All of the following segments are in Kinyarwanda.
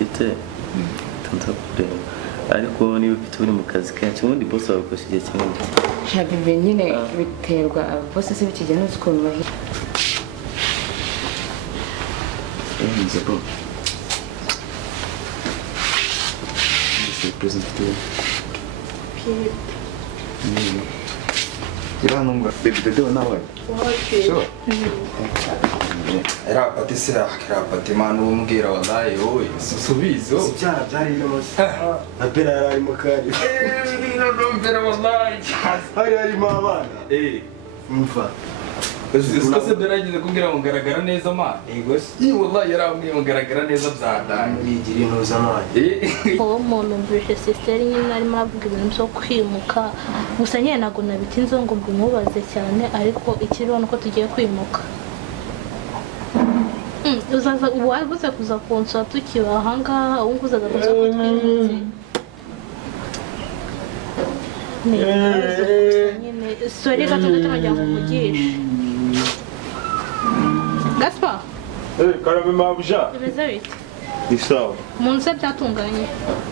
mfite tunza kureba ariko niba ufite uri mu kazi kenshi ubundi boss wawe ukoresha igihe kinini shabibe nyine biterwa boss se bikigena ukuntu bahi nzebo c'est présenté Ira nunga bebe nawe. Sure. Era patise akira manu umbwira wallahi wowe subizo. Sibyara byari n'amase. Apera yari mu kari. Ndombera wallahi. Hari abana. Mfa. Ese beragize kumbwira ngo ngaragara neza ma. Yego si wallahi yaramwe ngaragara neza byadanye. Bigira intuza manje. Uwo muntu mbishe sister nyine arimo avuga ibintu byo kwimuka. Gusa nyine nago nabitinze ngo mbimubaze cyane ariko ikiriho nuko tugiye kwimuka. Uzaza wabuze kuza konsora tukiba ahangaha ubu uzaza kuza kutwimutse. Nyine sorry gato gato mugisha. Gaspar. Karabe mabuja. Bimeze bite? Isawa. Munse byatunganye.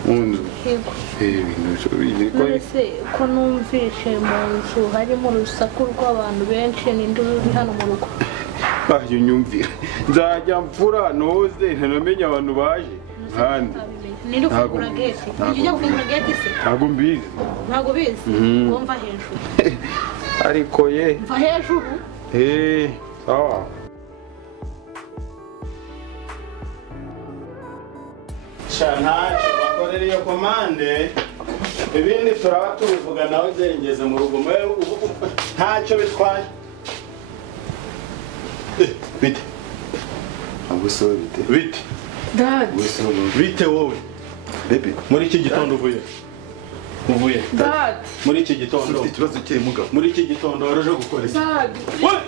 Munzu. Yego. Ibintu biri ko. Ese ko numvishe mu nzu harimo urusaku rw'abantu benshi n'induru uri hano mu rugo. Baje nyumvira. Nzajya mfura noze ntanamenye abantu baje. Handi. Ninde ufungura gate? Ujya gufungura gate se? Ntago mbizi. Ntago bizi. Wumva hejuru. Ariko ye. Mva hejuru. Sawa. Shana, bakorera iyo komande. Ibindi turaba tubivuga nawe zengeze mu rugo. Ntacyo bitwaye. Bite. Abuso bite. Bite. Dad. Bite wowe. Baby. Muri iki gitondo uvuye. Uvuye. Dad. Muri iki gitondo. Ufite ikibazo kiri mugabo. Muri iki gitondo waraje gukora iki? Dad. Wowe.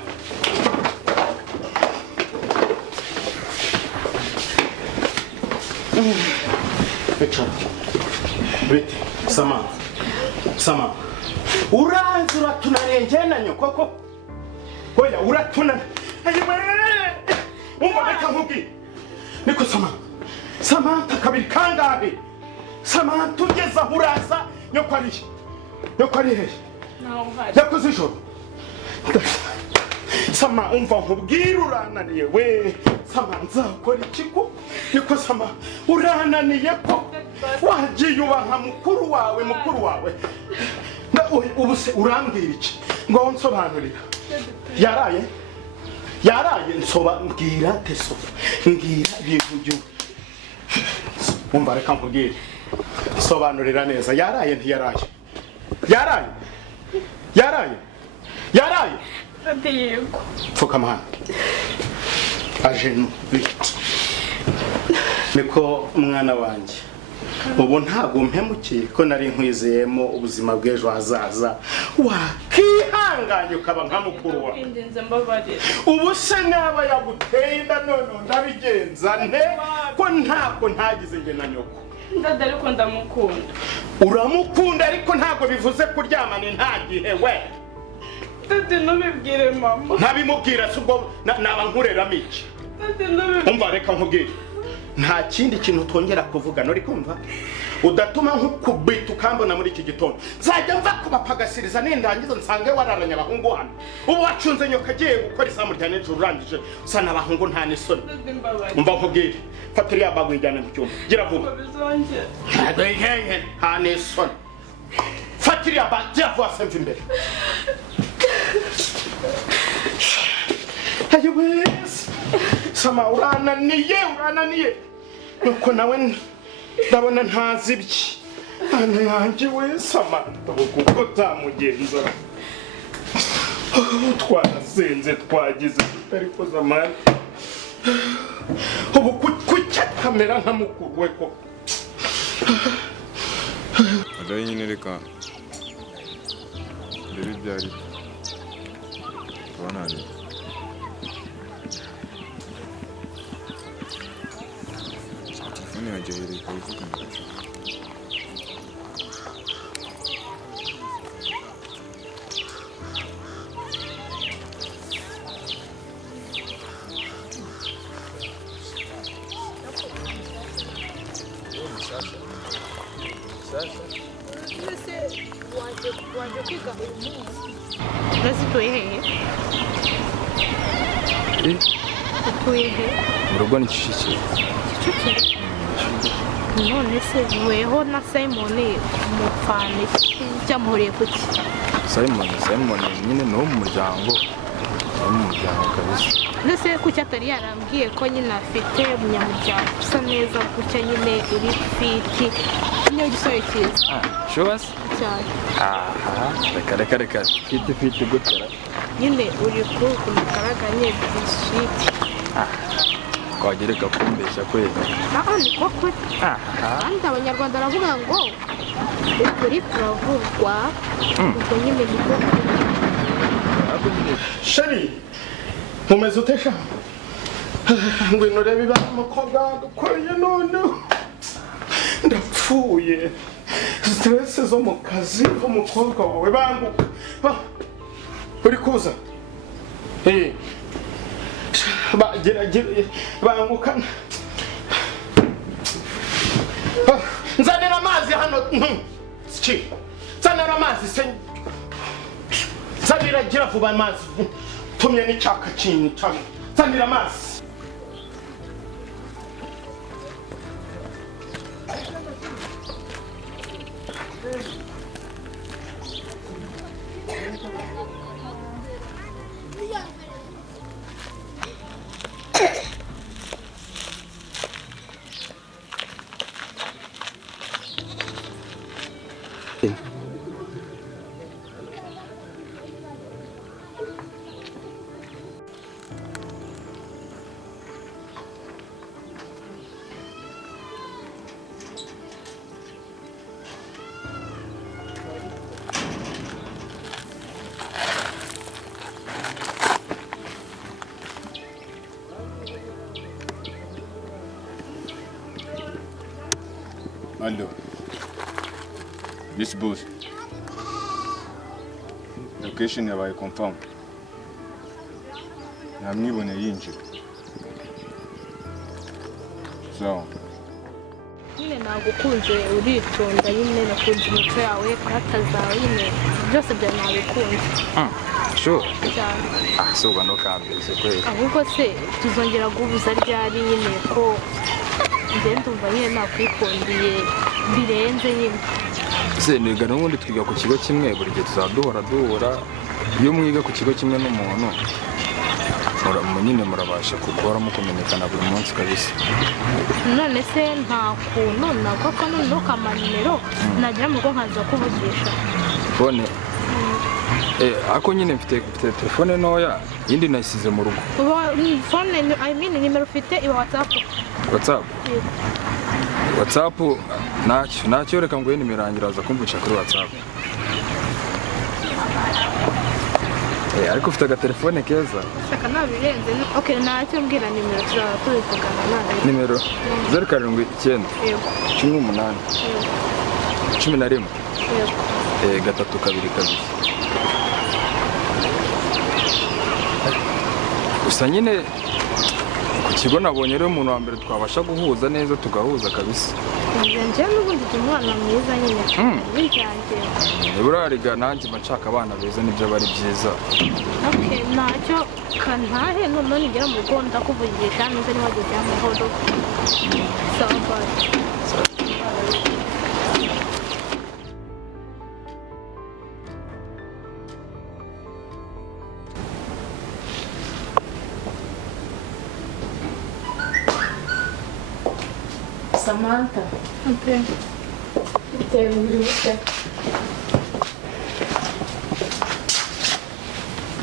Bite. Sama. Uranzi uratunarengeye na nyoko koko. Oya uratunana. Ayiwe. Umva reka nkubwire. Niko Sama kabiri kangahe. Sama tugeza huraza nyoko ari he. Yakoze ijoro. Sama umva nkubwire urananiye we. Sama nzakora ikiko. Niko Sama urananiye ko. Wagiye ubanka mukuru wawe. Ubu se urambwira iki? Ngo nsobanurira. Yaraye nsobabwira teso. Ngira ibintu byo. Umva reka nkubwire. Sobanurira neza. Yaraye ntiyaraye. Yaraye. Yego. Pfuka amahanga. Ajenu bite. Niko mwana wanjye. Ubu ntago mpemukiye ko nari nkwizeyemo ubuzima bw'ejo hazaza. Wakihanganye ukaba nka mukuru wa. Indinze mbabarira. Ubu se naba yaguteye inda none ndabigenza nte ko ntako ntagize nge na nyoko. Ndada ariko ndamukunda. Uramukunda ariko ntago bivuze kuryamana nta gihe we. Dade nubibwire mama. Ntabimubwira subwo naba nkureramo iki. Dade nubibwire. Umva reka nkubwire. Nta kindi kintu twongera kuvuga nori kumva. Udatuma nkukubita ukambona muri iki gitondo. Nzajya mva kubapagasiriza nindangiza nsange wararanya abahungu hano. Ubu wacunze nyoka agiye gukora isamu rya nijoro urangije sana abahungu nta nisoni. Umva nkubwire. Fatira ya bagu ijyana mu cyumba. Gira vuba. Hehe nta nisoni. Fatira ya bagu gira vuba semva imbere. Ayiwe. Sama urananiye. Nuko nawe ndabona ntazi ibye. Ana yanjye we Sama kuko tamugenza. Twarasenze twagize ariko zamani. Ubu kucya kamera nka mukuru we ko. Adaye nyine reka. Ndebe byari. Twanari. Telefone yanjye iri kuvuga. sasa. Ese waje kwiga uyu munsi. Utuye hehe? Utuye he? Mu rugo ni Kicukiro. None se weho na Simon mupfane cyamuhuriye kuki? Simon nyine no mu muryango. Kabisa. Nese kuki atari yarambwiye ko nyine afite umunyamuryango usa neza kuki nyine uri fiti niyo gisore cyiza. Shobas? Cyane. Reka fiti gutera. Nyine uri kumukaraga nye biswiti. Kwagereka kumbeshya kweli. Ni ko kuri. Kandi abanyarwanda baravuga ngo ukuri kuravugwa ubwo nyine niko Sheri mumeze utesha ngwino reba ibara umukobwa dukoreye noneho ndapfuye stress zo mu kazi umukobwa wawe banguka uri kuza bageragere banguka nzanira amazi hano nzanira amazi se Zanira gira vuba amazi tumye n'icyaka kintu cyane zanira amazi Allo. This boss. Location yabaye confirm. Namwibone yinjira. So. nyine nagukunze uritonda nyine nakunze imico yawe karata zawe nyine byose bya nabikunze. Sure. Cyane. Soba no kambese kweli. Ahubwo se tuzongera guhuza ryari nyine ko njye ndumva nyine nakwikundiye birenze nyine. Se niga n'ubundi twiga ku kigo kimwe buri gihe tuzaduhora iyo mwiga ku kigo kimwe n'umuntu nyine murabasha gukora mukumenyekana buri munsi kabisa. None se nta kuntu nabwo ko noneho ukama nimero nagira mu rugo nkaza kuvugisha fone. Ako nyine mfite telefone ntoya yindi nayisize mu rugo. Phone I mean nimero ufite iwa WhatsApp. WhatsApp ntacyo reka ngo nimero yanjye iraza kumvugisha kuri WhatsApp. Ariko ufite agatelefone keza. Saka nabirenze. Okay, ntacyo mbwira nimero tuzaba tubivugana nawe. Nimero 079 18 11 322. Gusa nyine ku kigo nabonye rero umuntu wa mbere twabasha guhuza neza tugahuza kabisa. Njye n'ubundi umwana mwiza nyine. Bijyanje. Burariga nanjye nshaka abana beza nibyo bari byiza. Okay, ntacyo kantahe none nigera mu rugo ndakuvugisha neza niba wageze amahoro. Sawa. Samantha. Okay. Bitewe n'ibirute.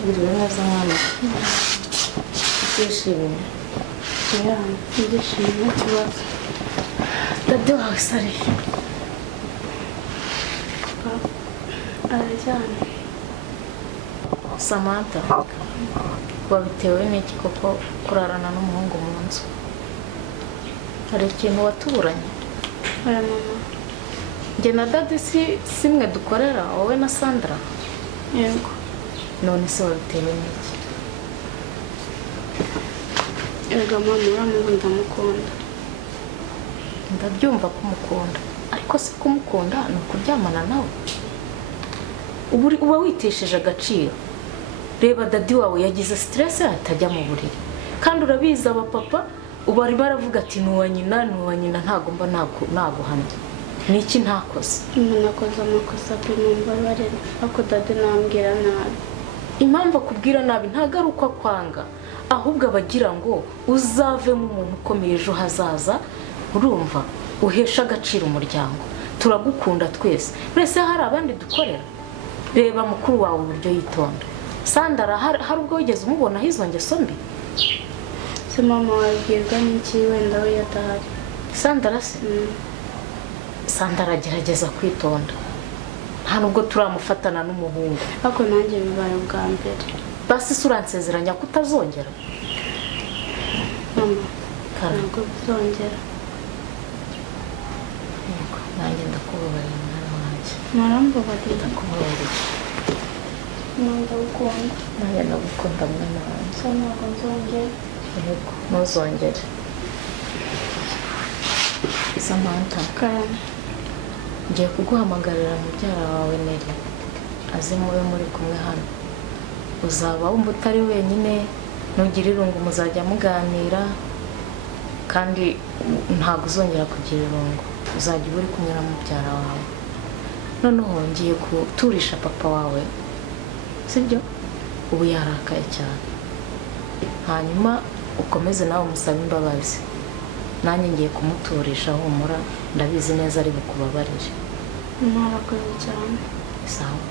Biriwe neza mwana. Twishimye. Ndishimye kibazo. Dade wawe sari. Arajyana. Samantha. Wabitewe n'iki koko kurarana n'umuhungu mu nzu? Hari ikintu watuburanye? Aya mama. Njye na dade simwe dukorera wowe na Sandra. Yego. None se wabitewe n'iki? Ega mama uramuzi ndamukunda. ndabyumva kumukunda ariko se kumukunda ni ukuryamana nawe uba witesheje agaciro. Reba dadi wawe yagize stress atajya mu buriri kandi urabiza abapapa ubu ari baravuga ati nuwa nyina ntago mba naguhamya. Niki ntakoze? Nakoze amakosa pe numbabarira ako dadi nambwira nabi. Impamvu akubwira nabi ntago ari uko akwanga ahubwo abagira ngo uzavemo umuntu ukomeye ejo hazaza. Urumva uhesha agaciro umuryango. Turagukunda twese wese hari abandi dukorera. Reba mukuru wawe uburyo yitonda. Sandara hari ubwo wigeze umubona hizo ngeso mbi? Se mama wabwirwa n'iki wenda we yadahari? Sandara se Sandara agerageza kwitonda nta nubwo turamufatana n'umuhungu ako nanjye bibaye ubwa mbere. Basi suransezeranya kutazongera? Mama ntabwo bizongera. Yego nanjye ndakubabarira mwana wanjye. Narambabarira. Ndakubabarira. Ndagukunda. Nanjye ndagukunda mwana wanjye. Ntabwo nzongera. Yego ntuzongere. Samantha Karame. ngiye kuguhamagarira mubyara wawe Neri aze mube muri kumwe hano. Uzaba wumva utari wenyine nugira irungu muzajya muganira kandi ntabwo uzongera kugira irungu. Uzajya uri kumwe na mubyara wawe. Noneho ngiye guturisha papa wawe sibyo ubu yarakaye cyane. Hanyuma ukomeze nawe umusabe imbabazi. Nanjye ngiye kumuturisha humura ndabizi neza ari bukubabarire. Narakoze cyane. Sawa.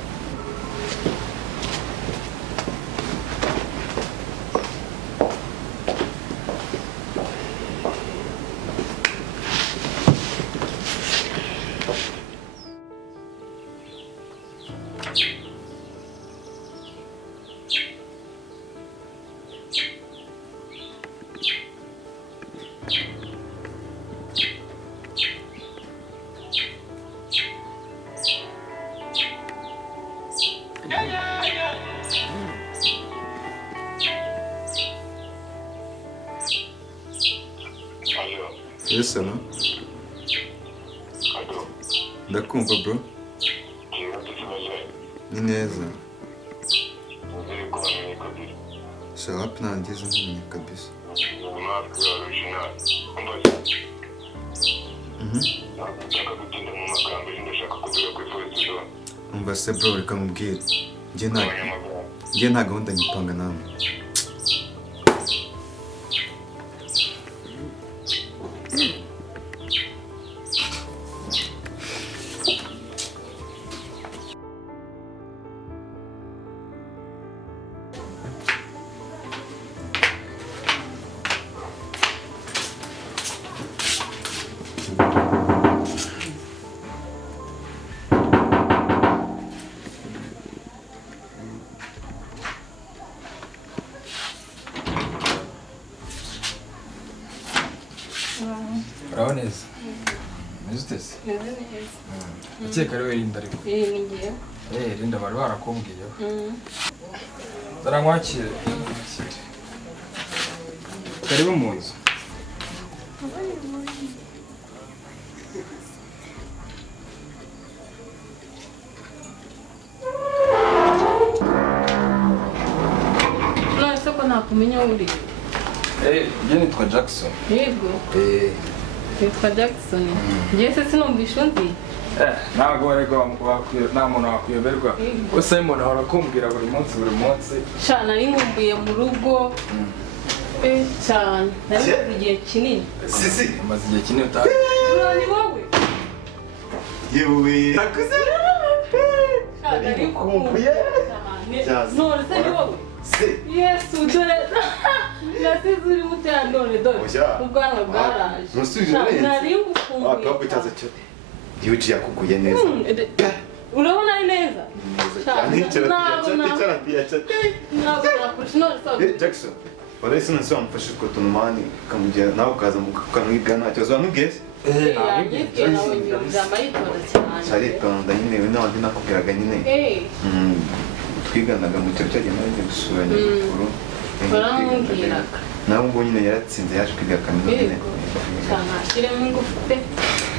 Yes, hello. Ndakumva bro. Ni neza. Sawa wapi nangize ntumenye kabisa. Umva se bro reka nkubwire. Njye nta gahunda nyipanga nawe. Uraho neza? Meze utese? Meze neza. Akeka ari we Linda ariko. Ni ngiye. Linda bari barakumbwiyeho. Zara nkwakire. Karibu mu nzu. None se ko nakumenya uri? Njye nitwa Jackson. Yego. Nitwa Jackson. Njye se sinumvisha undi? Ntabwo nta muntu wakwiyoberwa. Gusa umuntu ahora akumbwira buri munsi. Cyane ari nkumbuye mu rugo. Cyane. Nari igihe kinini. Sisi. Umaze igihe kinini utaha. Ni wowe? Yewe. Nakuze. Cyane ari nkumbuye. None se ni wowe? Yesu dore nasize uri mutera none dore ubwanwa bwaraje. Nari ngukumbuye. Akabwo cyaza cyo. Yuji yakuguye neza. Urabona ari neza? Jackson. Wale sina sio amfashe kwa tunumani kamujia nao kaza mukamwigana cyo zo nugeze. Sari tonda nyine we n'abandi nakubwiraga nyine. Twiganaga mu cyo cyagenda nje gusura nyakuru. Baramubwiraga. Nawe ngo nyine yaratsinze yaje kwiga kaminuza. Cyane ashyiremo ingufu pe.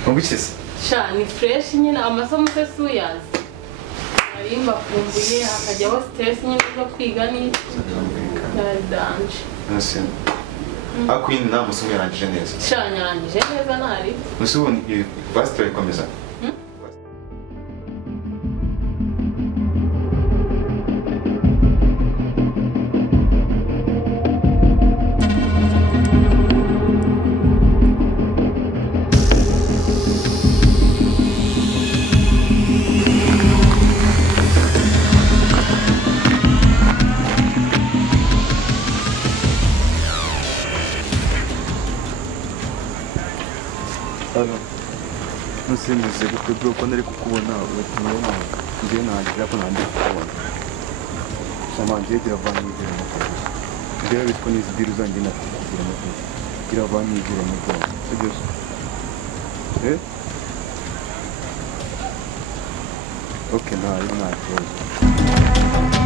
Mubikise. Sha ni fresh nyine amasomo se suyazi. Ari mbafunguye hakajyaho stress nyine zo kwiga ni danje. Nasi. Akwini nta musomo yarangije neza. Sha nyarangije neza ntari. Musubu basi turayikomeza. Nusimeze gute bro ko nari kukubona ubutumwa nawe ngiye nagira ko nandi kukubona sama ngiye diravani ngira mukuru ngiye bitwa nizi biru zanjye nakugira mukuru diravani ngira mukuru sibyo okay nta kibazo